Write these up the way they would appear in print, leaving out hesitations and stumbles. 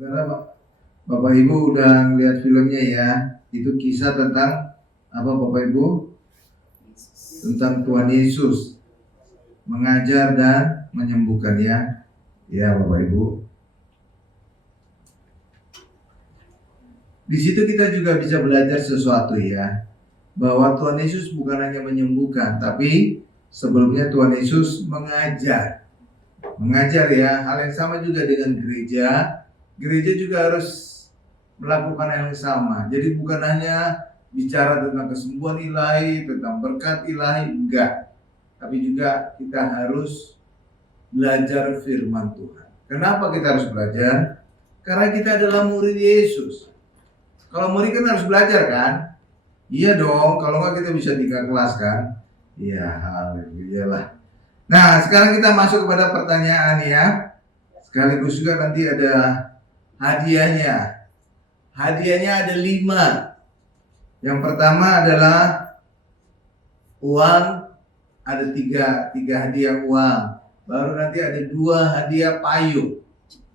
Karena Bapak Ibu udah ngeliat filmnya ya. Itu kisah tentang apa Bapak Ibu? Tentang Tuhan Yesus mengajar dan menyembuhkan ya. Ya Bapak Ibu. Di situ kita juga bisa belajar sesuatu ya. Bahwa Tuhan Yesus bukan hanya menyembuhkan, tapi sebelumnya Tuhan Yesus mengajar. Mengajar ya, hal yang sama juga dengan gereja. Gereja juga harus melakukan hal yang sama. Jadi bukan hanya bicara tentang kesembuhan ilahi, tentang berkat ilahi, enggak. Tapi juga kita harus belajar firman Tuhan. Kenapa kita harus belajar? Karena kita adalah murid Yesus. Kalau murid kan harus belajar kan? Iya dong, kalau nggak kita bisa tinggal kelas kan? Iya, haleluya lah. Nah, sekarang kita masuk kepada pertanyaan ya. Sekaligus juga nanti ada hadiahnya. Hadiahnya ada 5. Yang pertama adalah uang, ada 3 hadiah uang. Baru nanti ada 2 hadiah payung.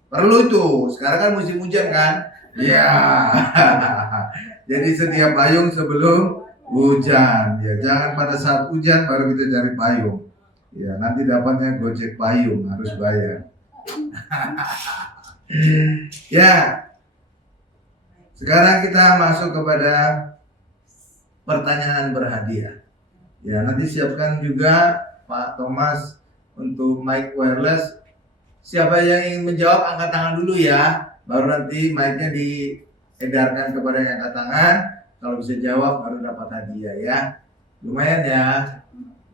Perlu itu, sekarang kan musim hujan kan? Ya. Jadi setiap payung sebelum hujan. Ya, jangan pada saat hujan baru kita cari payung. Ya, nanti dapatnya gojek payung, harus bayar. Ya. Sekarang kita masuk kepada pertanyaan berhadiah. Ya, nanti siapkan juga Pak Thomas untuk mic wireless. Siapa yang ingin menjawab angkat tangan dulu ya. Baru nanti mic-nya diedarkan kepada yang angkat tangan. Kalau bisa jawab baru dapat hadiah ya. Lumayan ya.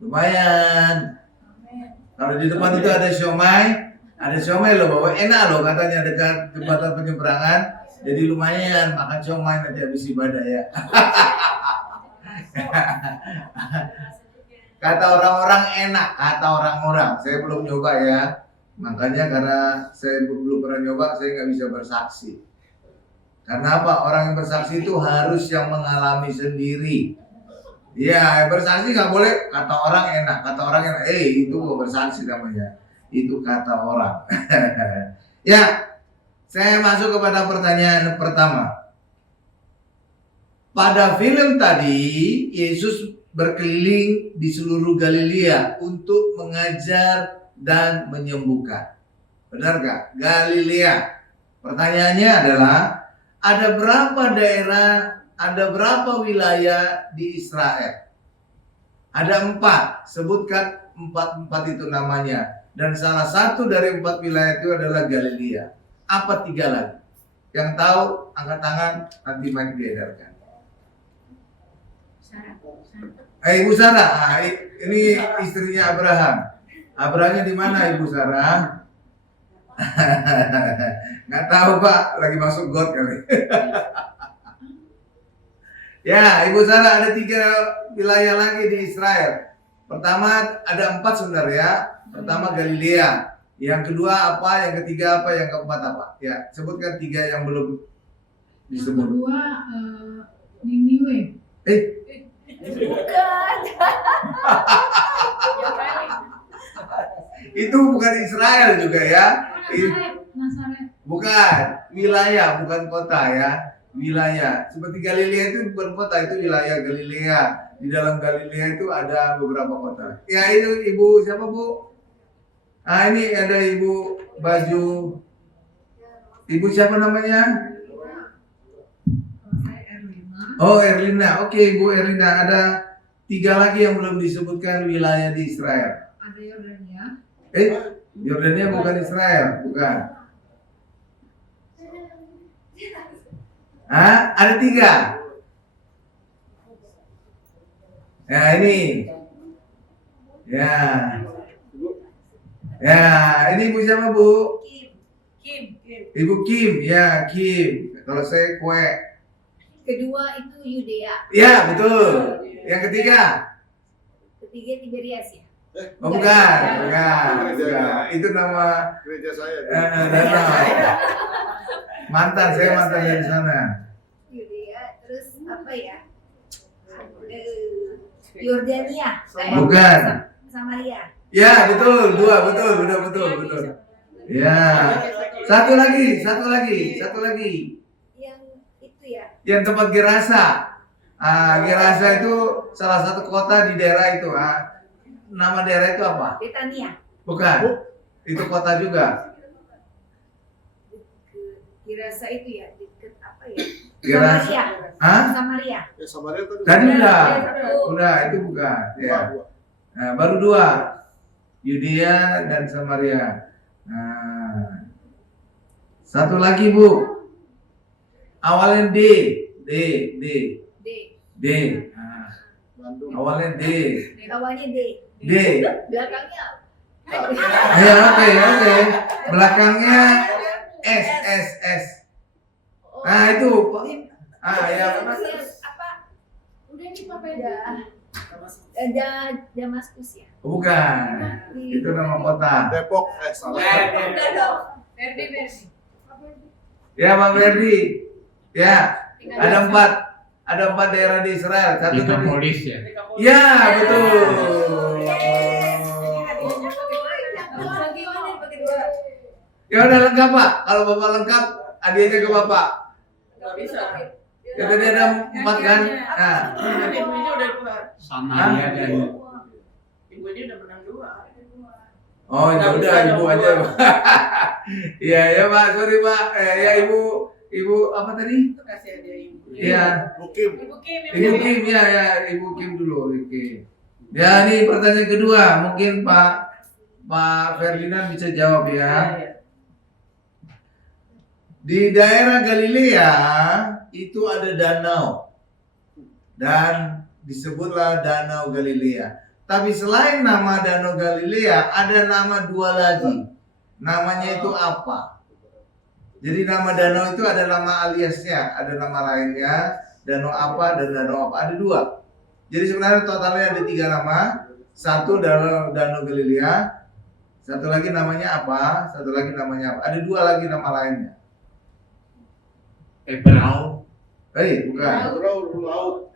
Lumayan. Kalau di depan itu ada siomay loh, bahwa enak loh katanya dekat jembatan penyeberangan. Jadi lumayan makan siomay nanti habis ibadah ya. Kata orang-orang enak, kata orang-orang. Saya belum nyoba ya. Makanya karena saya belum pernah nyoba, saya nggak bisa bersaksi. Karena apa? Orang yang bersaksi itu harus yang mengalami sendiri. Ya, bersaksi nggak boleh kata orang enak, kata orang enak. Itu bersaksi namanya. Itu kata orang. Ya, saya masuk kepada pertanyaan pertama. Pada film tadi, Yesus berkeliling di seluruh Galilea untuk mengajar dan menyembuhkan. Benar gak? Galilea. Pertanyaannya adalah, ada berapa daerah, ada berapa wilayah di Israel? Ada 4, sebutkan 4 itu namanya. Dan salah satu dari 4 wilayah itu adalah Galilea. Apa 3 lagi? Yang tahu, angkat tangan, nanti mic diedarkan. Ibu Sarah, ini istrinya Abraham. Abrahamnya di mana Ibu Sarah? Nggak tahu Pak, lagi masuk got kali. Ya, Ibu Sarah, ada 3 wilayah lagi di Israel. Pertama ada 4 sebenarnya. Pertama Galilea. Yang kedua apa? Yang ketiga apa? Yang keempat apa? Ya, sebutkan 3 yang belum disebut. Yang kedua Niniwe. Bukan. Itu bukan Israel juga ya. Nazaret. Bukan wilayah, bukan kota ya. Wilayah. Seperti Galilea itu bukan kota, itu wilayah Galilea. Di dalam Galilea itu ada beberapa kota. Ya, itu Ibu siapa Bu? Ini ada Ibu baju. Ibu siapa namanya? Oh, Erlina. Oke, Bu Erlina. Ada 3 lagi yang belum disebutkan wilayah di Israel. Ada Yordania. Yordania bukan Israel, bukan. Ada 3. Ya, ini. Ya. Ya, ini Ibu siapa, Bu? Kim. Ibu Kim. Ya, Kim. Kalau saya Kue. Kedua itu Yudea. Ya, betul. Yang ketiga? Ketiga Tiberias ya. Oh, bukan. Itu nama gereja saya. mantan, saya mantan dari sana. Yudea, terus apa ya? Yordania. Bukan. Samaria. Ya, betul. 2, betul. Ya. Satu lagi. Yang itu ya. Yang tempat Gerasa. Gerasa itu salah satu kota di daerah itu. Nama daerah itu apa? Betania. Bukan. Itu kota juga. Dirasa itu ya, deket apa ya? Gerasa. Samaria. Hah? Samaria. Ya Samaria Tadi udah. Satu. Udah, itu bukan. Ya. Dua. Nah, baru 2. Yudea dan Samaria. Nah. Satu lagi, Bu. Awalnya D. D. D. Nah, Bandung. awalnya D. Awalnya D. D. Belakangnya Ya, oke. Belakangnya S. Nah, itu. Ya. apa? Udah nih Pak Damaskus ya. Bukan. Itu nama kota. Depok. Salah. Verdi. Ya, Pak Ferdi. Ya, ada 4 daerah di Israel. Satu tadi. Dekapolis ya. Ya, betul. Ya udah lengkap, Pak. Kalau Bapak lengkap, hadiahnya ke Bapak. Nggak bisa. Ya tadi ada 4 kan? Nah, Ibu ini udah 2. Samaria dan Ibu ini udah menang 2. oh ya udah Ibu aja. Iya, Pak. Sorry, Pak. Ya Ibu apa tadi? Itu kasih aja ibu. Iya. Mukim. Ibu Kim. Ibu Kim ya, Ibu Kim dulu. Oke. Ya, ini pertanyaan kedua. Mungkin Pak Ferdinand bisa jawab ya. Di daerah Galilea itu ada danau dan disebutlah Danau Galilea. Tapi selain nama Danau Galilea ada nama 2 lagi. Namanya itu apa? Jadi nama danau itu ada nama aliasnya, ada nama lainnya, danau apa dan danau apa. Ada 2. Jadi sebenarnya totalnya ada 3 nama. Satu Danau Galilea, satu lagi namanya apa, satu lagi namanya apa. Ada 2 lagi nama lainnya. Ebrau, Bukan. Laut.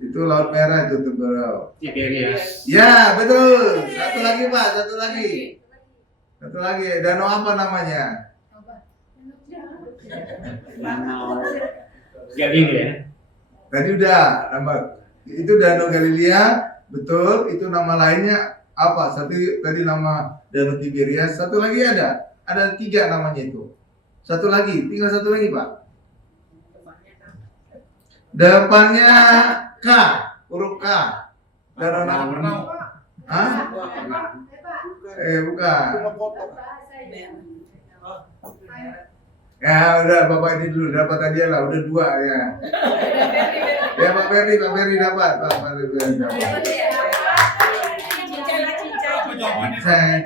Itu Laut Merah itu Teberau. Tiberias, Ya, betul. Satu lagi, Pak. Satu lagi. Danau apa namanya? Danau Galilea, Tadi udah nama itu Danau Galilea, betul. Itu nama lainnya apa? Satu tadi nama Danau Tiberias. Satu lagi ada. Ada 3 namanya itu. Satu lagi, tinggal satu lagi, Pak. Depannya K, huruf K. Danau. Hah? Bukan. Ya udah Bapak ini dulu dapat aja lah, udah 2 ya. Ya Pak Ferdi dapat. Pak Ferdi dapat.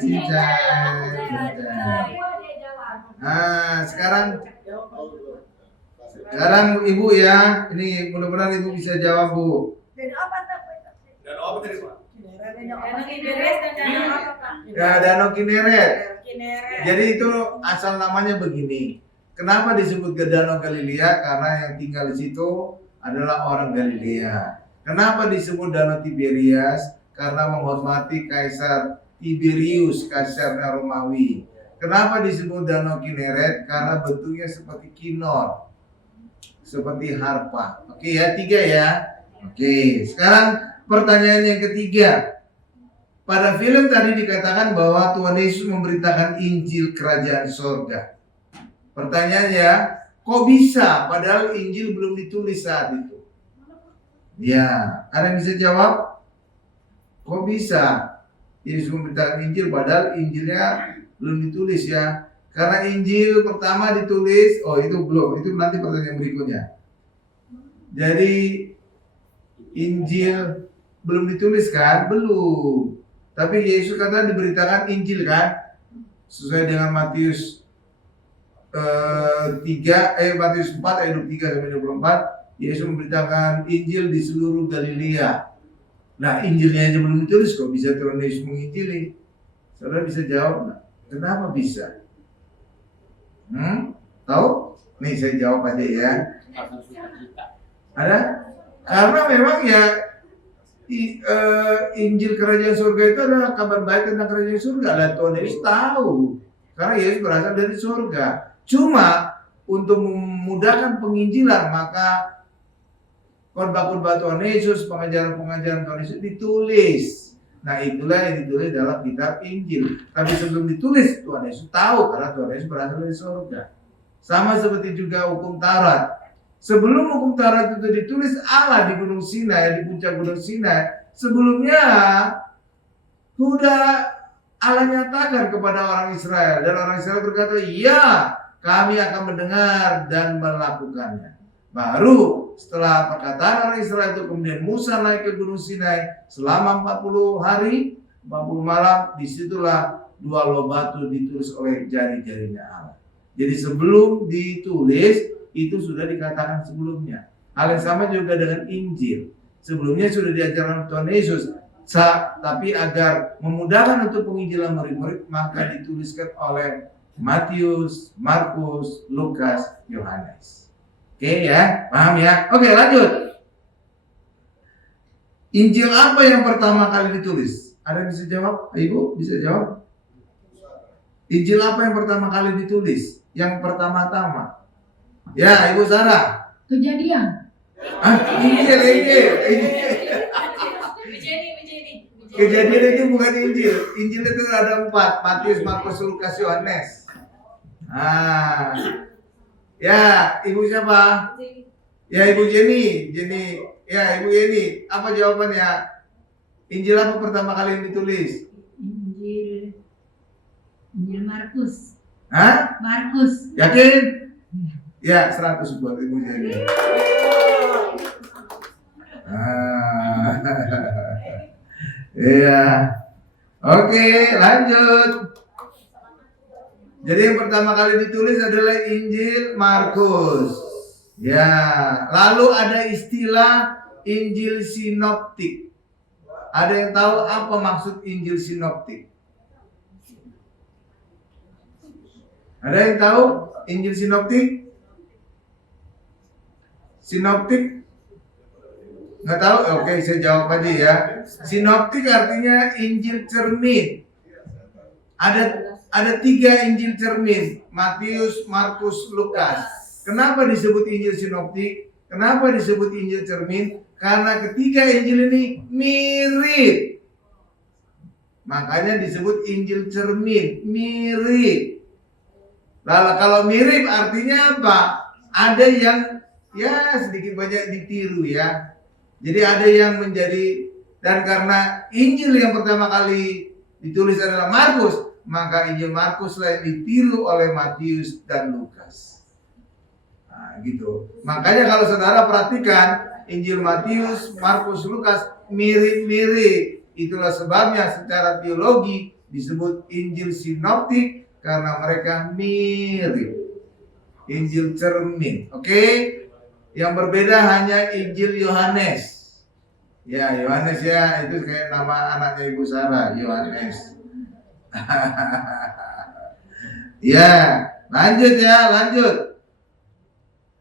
Cincai. Nah, sekarang Ibu ya, ini mudah-mudahan Ibu bisa jawab, Bu. Danau apa tadi, Pak? Ya, Danau Kineret. Kineret. Jadi itu asal namanya begini. Kenapa disebut Danau Galilea? Karena yang tinggal di situ adalah orang Galilea. Kenapa disebut Danau Tiberias? Karena menghormati Kaisar Tiberius, kaisarnya Romawi. Kenapa disebut Danau Kineret? Karena bentuknya seperti kinor, seperti harpa. Oke ya, 3 ya. Oke, sekarang pertanyaan yang ketiga. Pada film tadi dikatakan bahwa Tuhan Yesus memberitakan Injil Kerajaan Sorga. Pertanyaannya, kok bisa padahal Injil belum ditulis saat itu? Ya, ada yang bisa jawab? Kok bisa Yesus memberitakan Injil padahal Injilnya belum ditulis ya? Karena Injil pertama ditulis, itu belum, itu nanti pertanyaan berikutnya. Jadi Injil belum ditulis kan? Belum. Tapi Yesus kata diberitakan Injil kan? Sesuai dengan Matius 4 ayat 23 sampai 24, Yesus memberitakan Injil di seluruh Galilea. Nah, Injilnya aja belum ditulis, kok bisa Tuhan Yesus menginjili? Saudara bisa jawab nggak? Kenapa bisa? Tahu? Nih saya jawab aja ya. Ada? Karena memang ya Injil Kerajaan Surga itu adalah kabar baik tentang Kerajaan Surga. Dan Tuhan Yesus tahu Karena Yesus berasal dari surga. Cuma untuk memudahkan penginjilan maka khotbah-khotbah Tuhan Yesus, pengajaran-pengajaran Tuhan Yesus ditulis. Nah itulah yang ditulis dalam kitab Injil. Tapi sebelum ditulis Tuhan Yesus tahu karena Tuhan Yesus berasal dari surga. Sama seperti juga hukum Taurat. Sebelum hukum Taurat itu ditulis Allah di Gunung Sinai, di puncak Gunung Sinai, sebelumnya sudah Allah nyatakan kepada orang Israel dan orang Israel berkata, "Ya, kami akan mendengar dan melakukannya." Baru setelah perkataan orang Israel itu kemudian Musa naik ke Gunung Sinai selama 40 hari, 40 malam, disitulah dua loh batu ditulis oleh jari-jarinya Allah. Jadi sebelum ditulis itu sudah dikatakan sebelumnya. Hal yang sama juga dengan Injil. Sebelumnya sudah diajarkan Tuhan Yesus. Tapi agar memudahkan untuk penginjilan murid-murid maka dituliskan oleh Matius, Markus, Lukas, Yohanes. Oke ya, paham ya? Oke, lanjut. Injil apa yang pertama kali ditulis? Ada yang bisa jawab? Ibu bisa jawab? Injil apa yang pertama kali ditulis? Yang pertama-tama. Ya, Ibu Sarah. Kejadian. Injil. Bijeni. Kejadian itu bukan Injil. Injil itu ada 4. Matius, Markus, Lukas, Yohanes. Ya, Ibu siapa? Ya, Ibu Jenny. Ya, Ibu Yeni. Apa jawabannya? Injil apa pertama kali yang ditulis? Injil Markus. Hah? Markus. Yakin? Ya, 100 buat Ibu Jenny. Iya. Oke, lanjut. Jadi yang pertama kali ditulis adalah Injil Markus. Ya, lalu ada istilah Injil sinoptik. Ada yang tahu apa maksud Injil sinoptik? Ada yang tahu Injil sinoptik? Sinoptik? Nggak tahu? Oke, saya jawab aja ya. Sinoptik artinya Injil cermin. Ada 3 Injil cermin, Matius, Markus, Lukas. Kenapa disebut Injil sinoptik? Kenapa disebut Injil cermin? Karena ketiga Injil ini mirip. Makanya disebut Injil cermin, mirip. Lalu kalau mirip artinya apa? Ada yang ya sedikit banyak ditiru ya. Jadi ada yang menjadi, dan karena Injil yang pertama kali ditulis adalah Markus, maka Injil Markus lah yang ditiru oleh Matius dan Lukas. Nah, gitu. Makanya kalau saudara perhatikan Injil Matius, Markus, Lukas mirip-mirip. Itulah sebabnya secara teologi disebut Injil sinoptik karena mereka mirip. Injil cermin. Oke? Yang berbeda hanya Injil Yohanes. Ya, Yohanes ya, itu kayak nama anaknya Ibu Sarah, Yohanes. Ya, lanjut.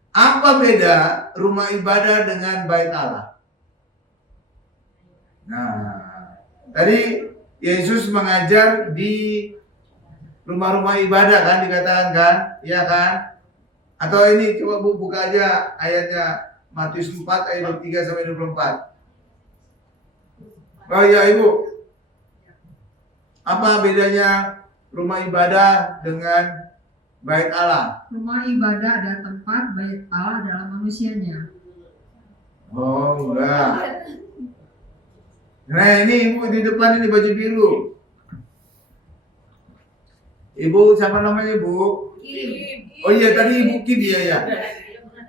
Apa beda rumah ibadah dengan bait Allah? Nah, tadi Yesus mengajar di rumah-rumah ibadah kan dikatakan kan? Iya kan? Atau ini coba Bu buka aja ayatnya Matius 4 ayat 23 sampai 24. Oh iya Ibu. Apa bedanya rumah ibadah dengan bait Allah? Rumah ibadah adalah tempat, bait Allah adalah manusianya. Oh enggak. Nah ini Ibu di depan ini baju biru. Ibu siapa namanya Ibu? Kim. Oh iya tadi Ibu Kim ya.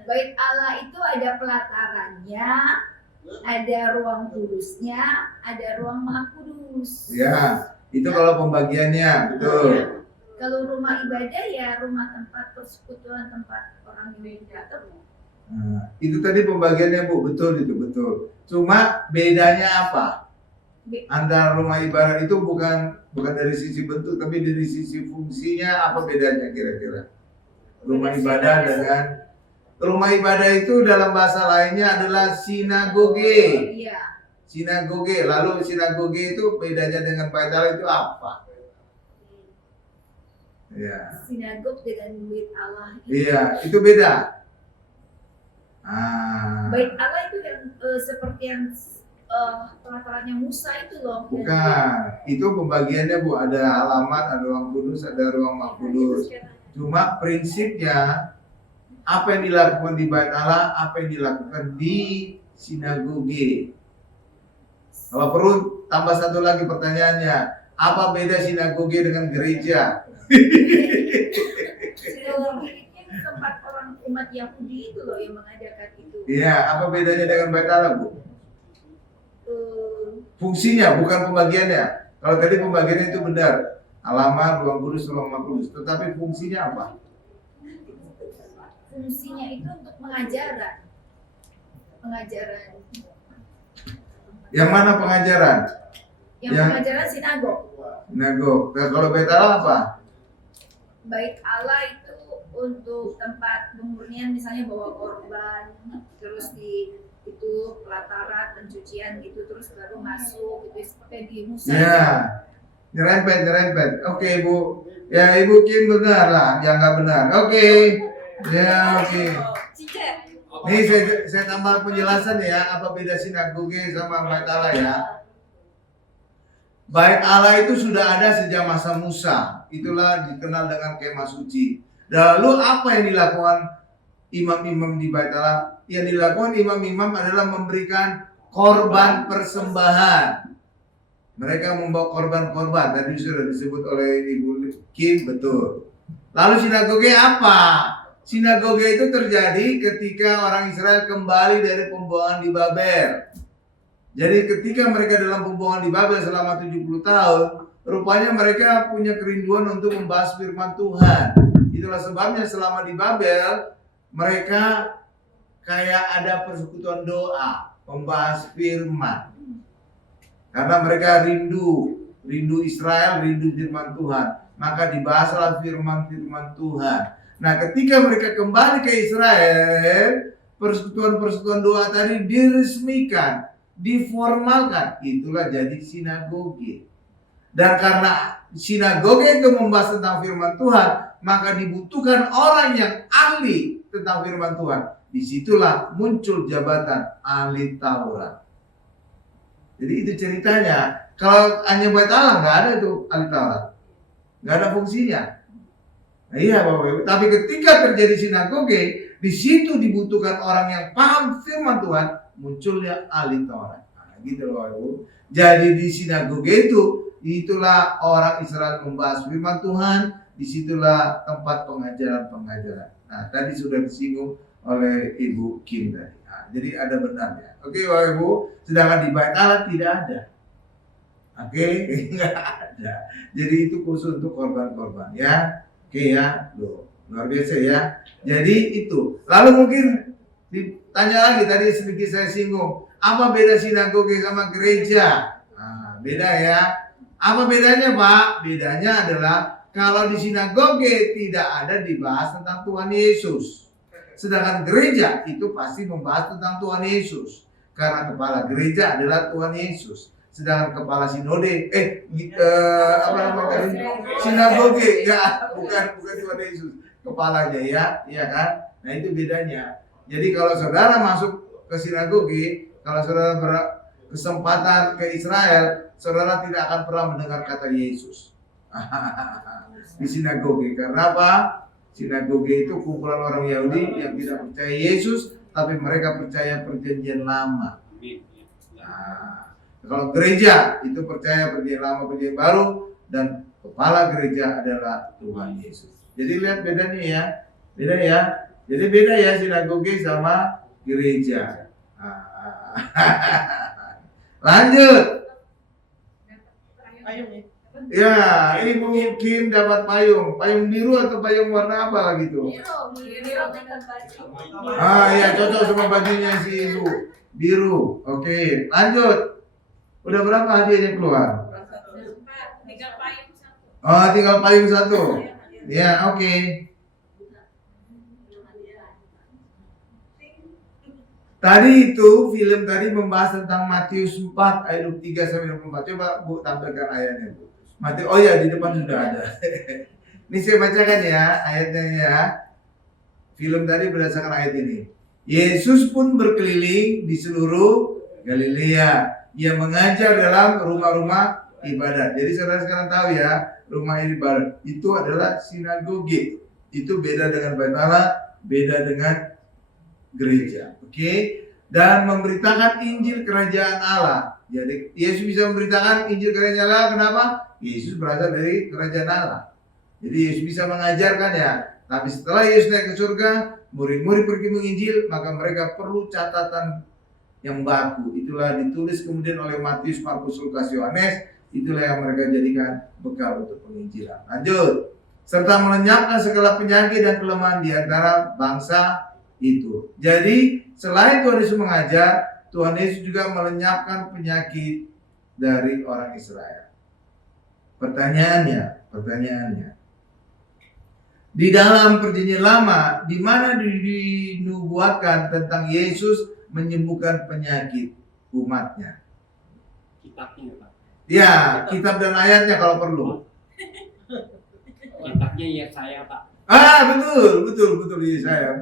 Bait Allah itu ada pelatarannya, ada ruang kudusnya, ada ruang maha kudus. Ya, itu kalau pembagiannya, betul. Kalau rumah ibadah ya rumah tempat persekutuan, tempat orang yang datang. Nah, itu tadi pembagiannya Bu, betul itu betul. Cuma bedanya apa? Antara rumah ibadah itu bukan dari sisi bentuk, tapi dari sisi fungsinya apa bedanya kira-kira? Rumah ibadah itu dalam bahasa lainnya adalah sinagoge. Iya. Sinagoge. Lalu sinagoge itu bedanya dengan bait Allah itu apa? Ya. Sinagog dengan bait Allah. Iya, itu beda. Bait Allah itu yang seperti yang pelatarannya Musa itu loh. Bukan. Itu pembagiannya Bu, ada alamat, ada ruang kudus, ada ruang maha kudus. Cuma prinsipnya apa yang dilakukan di bait Allah, apa yang dilakukan di sinagoge. Kalau perlu tambah satu lagi pertanyaannya, apa beda sinagoge dengan gereja? Sinagoge itu tempat orang umat Yahudi itu loh yang mengadakan itu. Iya, apa bedanya dengan bait Allah, Bu? Fungsinya, bukan pembagiannya. Kalau tadi pembagiannya itu benar, alamat, ruang kudus, ruang maha kudus. Tetapi fungsinya apa? Fungsinya itu untuk pengajaran. Yang mana pengajaran? Yang pengajaran sinagog. Sinagog. Nah, kalau bait Allah apa? Bait Allah itu untuk tempat pemurnian, misalnya bawa korban, terus di itu pelataran pencucian gitu, terus baru masuk gitu seperti di Musa. Ya, nyerempet. Oke, Bu. Ya, Ibu Kim benar lah, yang nggak benar. Oke. Ya, oke. Nih saya tambah penjelasan ya, apa beda sinagoge sama bait Allah ya. Bait Allah itu sudah ada sejak masa Musa. Itulah dikenal dengan kemah suci. Lalu apa yang dilakukan imam-imam di bait Allah? Yang dilakukan imam-imam adalah memberikan korban persembahan. Mereka membawa korban-korban. Tadi sudah disebut oleh Ibu Kim, betul. Lalu sinagoge apa? Sinagoge itu terjadi ketika orang Israel kembali dari pembuangan di Babel. Jadi ketika mereka dalam pembuangan di Babel selama 70 tahun, rupanya mereka punya kerinduan untuk membahas firman Tuhan. Itulah sebabnya selama di Babel, mereka kayak ada persekutuan doa, membahas firman. Karena mereka rindu Israel, rindu firman Tuhan. Maka dibahaslah firman-firman Tuhan. Nah, ketika mereka kembali ke Israel, persekutuan-persekutuan doa tadi diresmikan, diformalkan. Itulah jadi sinagoge. Dan karena sinagoge itu membahas tentang firman Tuhan, maka dibutuhkan orang yang ahli tentang firman Tuhan. Disitulah muncul jabatan ahli Taurat. Jadi itu ceritanya. Kalau hanya bait Allah nggak ada tuh ahli Taurat, nggak ada fungsinya. Nah, iya Bapak Ibu. Tapi ketika terjadi sinagoge, di situ dibutuhkan orang yang paham firman Tuhan, munculnya ahli Taurat. Nah, gitu loh Bapak Ibu. Jadi di sinagoge itulah orang Israel membahas firman Tuhan, disitulah tempat pengajaran-pengajaran. Nah, tadi sudah disinggung oleh Ibu Kim tadi. Nah, jadi ada benarnya. Oke Bapak Ibu, sedangkan di bait Allah tidak ada. Oke, nggak ada. Jadi itu khusus untuk korban-korban ya. Oke ya, loh, luar biasa ya. Jadi itu. Lalu mungkin ditanya lagi, tadi sedikit saya singgung, apa beda sinagoge sama gereja? Nah, beda ya. Apa bedanya Pak? Bedanya adalah kalau di sinagoge tidak ada dibahas tentang Tuhan Yesus. Sedangkan gereja itu pasti membahas tentang Tuhan Yesus. Karena kepala gereja adalah Tuhan Yesus. Sedangkan kepala sinode, sinagoge, ya bukan Tuhan Yesus, kepalanya ya, iya kan? Nah itu bedanya. Jadi kalau saudara masuk ke sinagoge, kalau saudara berkesempatan ke Israel, saudara tidak akan pernah mendengar kata Yesus di sinagoge. Karena apa? Sinagoge itu kumpulan orang Yahudi yang tidak percaya Yesus, tapi mereka percaya perjanjian lama. Nah, kalau gereja itu percaya perjanjian lama, perjanjian baru, dan kepala gereja adalah Tuhan Yesus. Jadi lihat bedanya ya, beda ya. Jadi beda ya sinagoge sama gereja. Lanjut. Payung ya. Ya, ini mungkin dapat payung biru atau payung warna apa gitu? Biru. Ya cocok sama bajunya si ibu. Biru. Oke, lanjut. Udah berapa hadiahnya keluar? Tinggal payung satu. Oh, tinggal payung satu. Ya, oke. Tadi itu film tadi membahas tentang Matius 4 ayat 23 sampai 24. Coba Bu tampilkan ayatnya Bu. Matius, oh ya di depan sudah ada. Ini saya bacakan ya ayatnya ya. Film tadi berdasarkan ayat ini. Yesus pun berkeliling di seluruh Galilea. Ia mengajar dalam rumah-rumah ibadat. Jadi saudara sekarang tahu ya, rumah ibadat itu adalah sinagoge. Itu beda dengan Bait Allah, beda dengan gereja. Oke? Dan memberitakan Injil Kerajaan Allah. Jadi Yesus bisa memberitakan Injil Kerajaan Allah. Kenapa? Yesus berasal dari Kerajaan Allah. Jadi Yesus bisa mengajarkan ya. Tapi setelah Yesus naik ke surga, murid-murid pergi menginjil, maka mereka perlu catatan yang baku. Itulah ditulis kemudian oleh Matius, Markus, Lukas, Yohanes. Itulah yang mereka jadikan bekal untuk penginjilan. Lanjut. Serta melenyapkan segala penyakit dan kelemahan di antara bangsa itu. Jadi selain Tuhan Yesus mengajar, Tuhan Yesus juga melenyapkan penyakit dari orang Israel. Pertanyaannya, di dalam perjanjian lama, di mana dinubuatkan tentang Yesus menyembuhkan penyakit umatnya? Kitabnya Pak. Ya, kitab dan ayatnya kalau perlu. Kitabnya ya saya Pak. Betul Yesaya.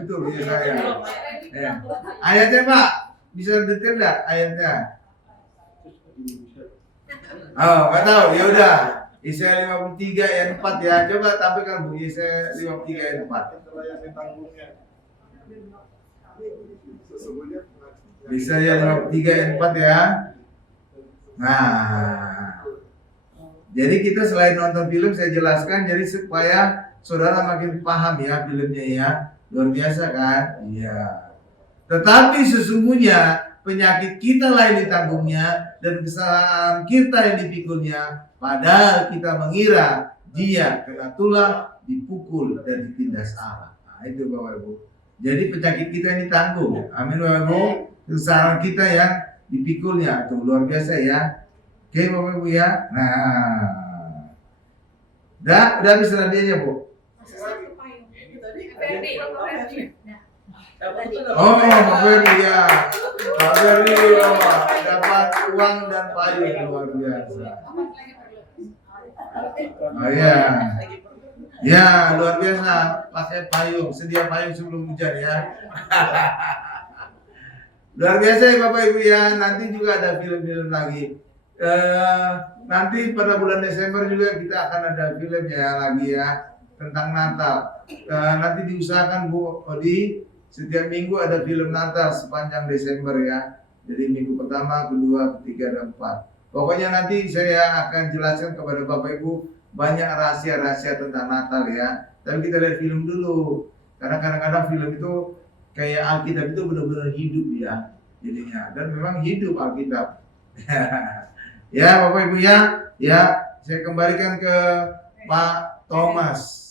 Ya. Ayatnya Pak, bisa detail nggak ayatnya? Oh, nggak tahu. Ya udah. Yesaya 53 ayat 4 ya. Coba tampilkan Bu Yesaya 53 ayat 4. Itulah yang ditanggungnya. Sesungguhnya Yesaya 53 ayat 4 ya. Nah. Jadi kita selain nonton film saya jelaskan jadi supaya saudara makin paham ya filmnya ya. Luar biasa kan? Iya. Tetapi sesungguhnya penyakit kita lah yang ditanggungnya dan kesalahan kita yang dipikulnya. Padahal kita mengira dia kena tulah, dipukul dan ditindas Allah. Nah, itu Bapak Ibu. Jadi penyakit kita yang ditanggung. Amin Bapak Ibu. Kesalahan kita yang dipikulnya. Itu luar biasa ya. Oke Bapak Ibu ya. Nah. Udah habis radianya Bu. Satu payung. Oh, Pak Ferdi ya. Pak Ferdi dapat uang dan payung luar biasa. Oh iya. Ya, luar biasa. Pakai payung, sedia payung sebelum hujan ya. Luar biasa ya Bapak Ibu ya. Nanti juga ada film-film lagi. Nanti pada bulan Desember juga kita akan ada film ya lagi ya tentang Natal. Nanti diusahakan Bu Odi setiap minggu ada film Natal sepanjang Desember ya. Jadi minggu pertama, kedua, ketiga, dan 4. Pokoknya nanti saya akan jelaskan kepada Bapak Ibu banyak rahasia-rahasia tentang Natal ya. Tapi kita lihat film dulu. Karena kadang-kadang film itu kayak Alkitab itu benar-benar hidup ya jadinya. Dan memang hidup Alkitab. Ya Bapak Ibu ya. Ya, saya kembalikan ke Pak Thomas.